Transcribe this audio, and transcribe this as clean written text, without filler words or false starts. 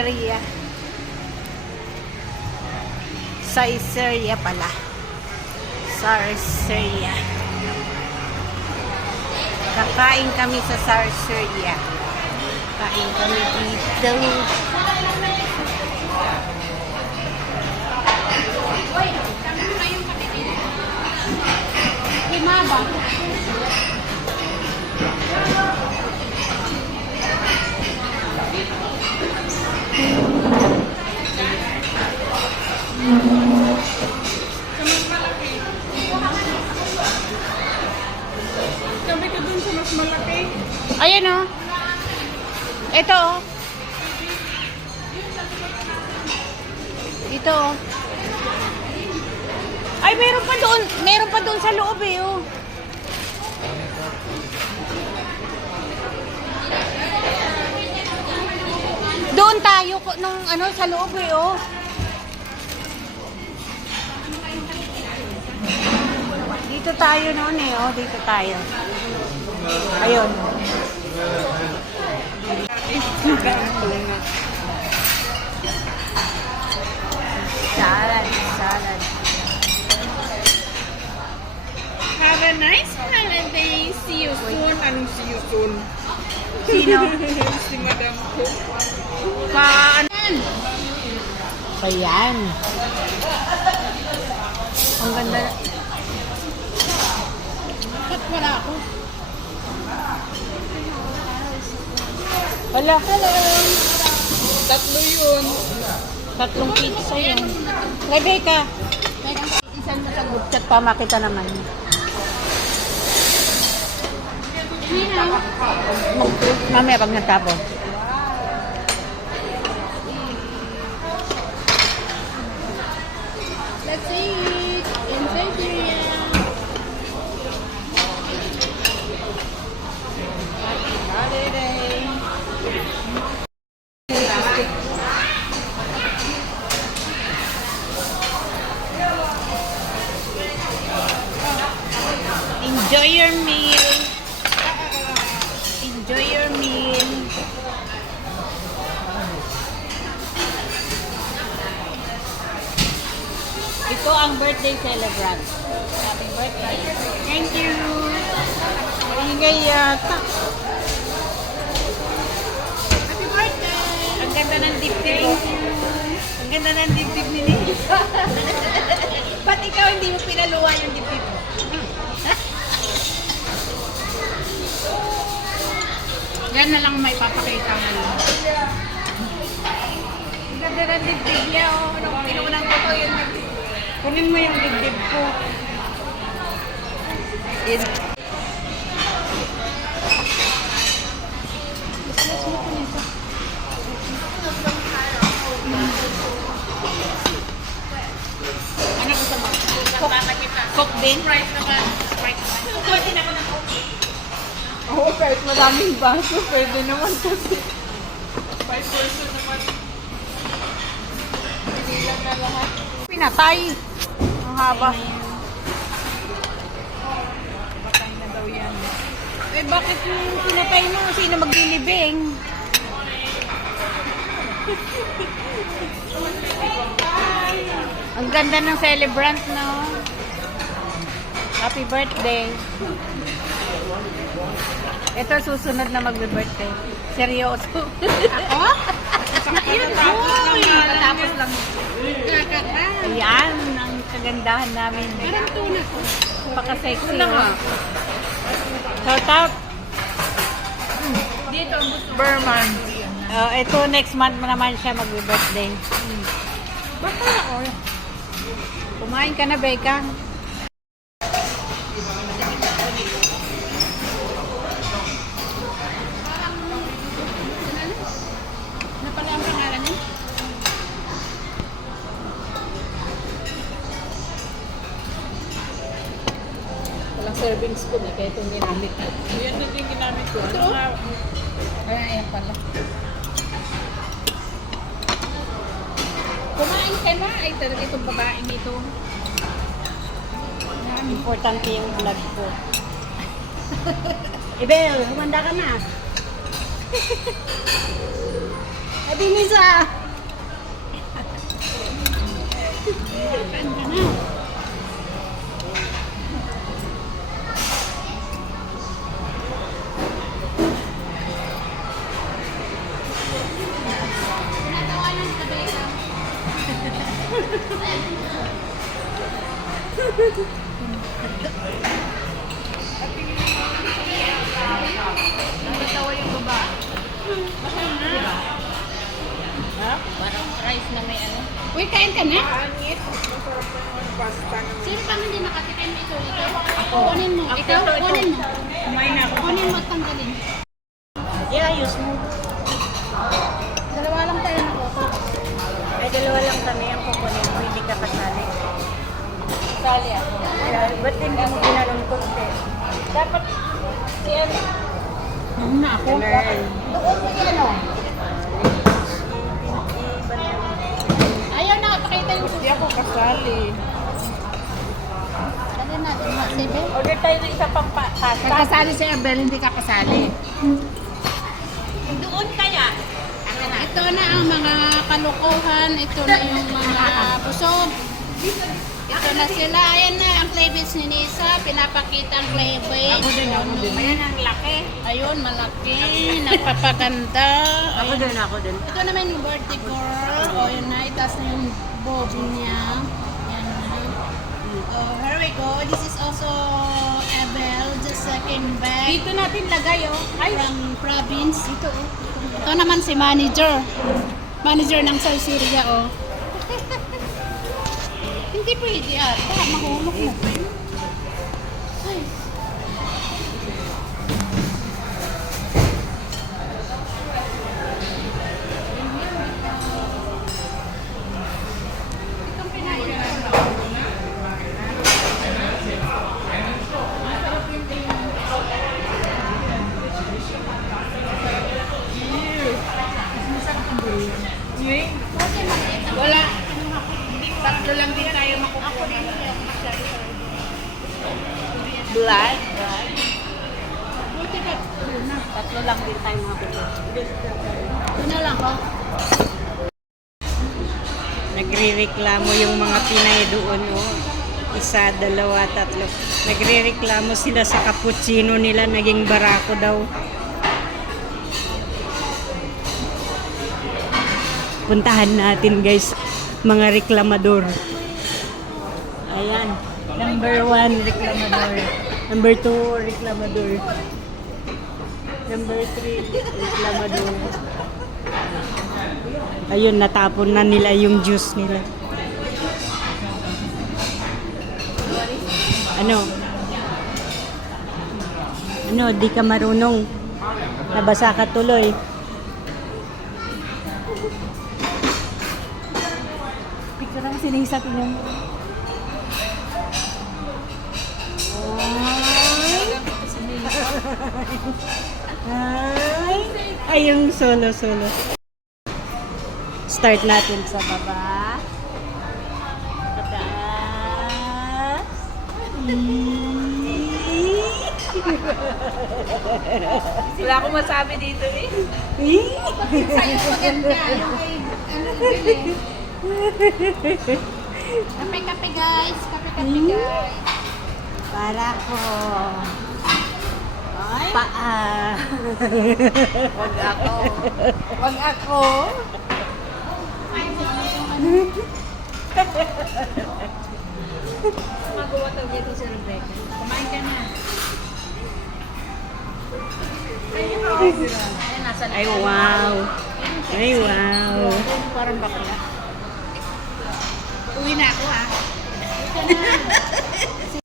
Saizeriya. Saizeriya pala. Saizeriya. Kakain kami sa Saizeriya. Kain kami dito. Lima ba? Sabi ko dun sa mas malaki. Ayan o. Ito o. Ito o. Ay, meron pa doon. Meron pa doon sa loob eh o. Doon tayo nung ano sa loob eh o. Dito tayo noon eh o. Dito tayo. Ayun. Salad, salad. Have a nice holiday. See you soon. Anong see you soon? Sino? Si Madam ko. Kaan. Ayan. Ang ganda. Ba't wala ako? Wala. Hello. Tatlo yun. Tatlong pizza yun. Rebecca. Isan mo sa group chat pa makita naman. Mamaya pag natapos. Let's eat. In Siberia. Holiday. Enjoy your meal. Enjoy your meal. Ito ang birthday celebrant. Happy birthday. Thank you. Ingay yata. Happy birthday. Ang ganda ng dibdib. Ang ganda ng dibdib ni Nini. Ba't ikaw hindi mo pinaluwa yung dibdib mo? Yan na lang may papakita mo. Ang ganda ng dibdib niya. Pinunan ko to yung dibdib. Kunin mo yung dibdib ko. Ano gusto mo? Coke din? Sprite naman. Sprite naman. Pwede na ako ng coke. Oo, kahit maraming baso, pwede naman kasi. 5 person naman. Pinilang na lahat. Pinatay. Ang haba. Patay na daw yan. Eh, bakit yung pinatay mo? Sino maglilibing? Ang ganda ng celebrant, no? Happy birthday. Ito susunod na magbe-birthday. Seryoso. Ako? Yun, Tapos lang. Ayan, ang kagandahan namin. Parang tuna ko. Paka-sexy. Tuna nga. Shout out. Dito ang gusto. Berman. Ito next month naman siya magbe-birthday. Baka ako. Kumain ka na, Becca. Ano pala ang pangalan niya? Walang serving spoon eh, kaya itong ginamit ko. Yan na din ginamit ko. Ano Ito? nga? Kaya ayan pala. Kumain ka na. Ay, talaga itong babaeng ito. Importante yung vlog ko. Ibel, humanda ka na. Adi Nisa! Saan ka na? Nagtawa yung baba. Diba? Ha? Parang rice na may ano. Uy, kain ka na? Angit. Masarap na yung pasta naman. Sino pang hindi nakatikim ito? Kunin mo. Ikaw, kunin mo. Kumain na ako. Kunin mo at tanggalin. I-ayos mo. Dalawa lang tayo na kuko. Ay, dalawa lang kami ang kukunin mo. Hindi ka kasali. Kasali ako. Kaya, ba't hindi mo ginanong konti? Dapat si ano? Na ako. Doon mo yan o. Ayaw na, pakita yung Hindi ako kasali. Dali natin, mga sebe. Order tayo ng isa pang pasta. Kasali si Abel, hindi ka kasali. Doon kaya? Ito na ang mga kalukuhan. Ito na yung mga busog. Ito na sila. Ayan na ang cleavage ni Nisa. Pinapakita ang cleavage. Ako din. Ayan ang laki. Ayun, malaki. Nagpapaganda. Ako Ayun. din, ako din. Ito naman yung birthday girl. O, yun na. Itaas na yung bobo niya. Yan na. Oh, here we go. This is also Abel. Just came back. Dito natin lagay oh. Ay, From province. Ito naman si manager. Manager ng Salsiria, oh. Hindi pwede ata. Mahulog mo. Ay. Itong pinain ko. wala. Tatlo lang din tayo makukuha. Blood? Buti ka. Tatlo lang din tayo makukuha. Ito na lang, oh. Nagrereklamo yung mga Pinay doon, oh. Isa, dalawa, tatlo. Nagrereklamo sila sa cappuccino nila, naging barako daw. Puntahan natin, guys, mga reklamador. Ayan, number 1, reklamador. Number 2, reklamador. Number 3, reklamador. Ayun, natapon na nila yung juice nila. Ano? Ano, di ka marunong. Nabasa ka tuloy. Picture lang sinisa tingnan mo. Ay, yung solo. Start natin sa baba. Pataas. Wala akong masabi dito eh. Sa'yo maganda. Yung kay, ano, bili. Kape-kape, guys. Kape-kape, guys. Para ko. Paa. Wag ako. Wag ako. Magawa tayo dito si Rebecca. Kumain ka na. Ayan, nasa Ay, wow. Ay, wow. parang bakla. Uwi na ako, ha. Si